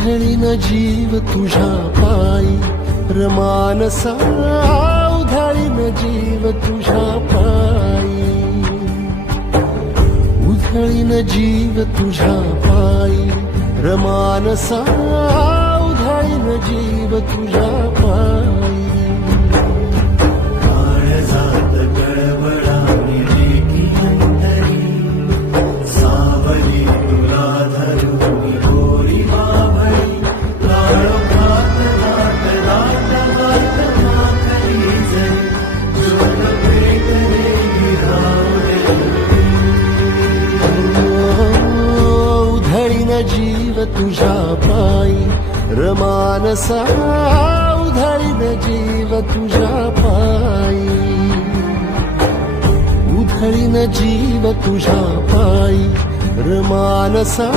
उधळीन जीव तुझ्या पायी रमानसा उधळीन जीव तुझ्या पायी उधळीन जीव तुझ्या पायी रमानसा उधळीन जीव तुझ्या पायी काळजात कळवळाने लेकी अंतरी सावली तुला धरून गोरी बाभळी काळोखात दाट दाट दाट माखली जरी जोड पेटले उधळीन जीव तुझ्या पायी रमानसा उधळीन जीव तुझ्या पायी उधळीन जीव तुझ्या पायी रमानसा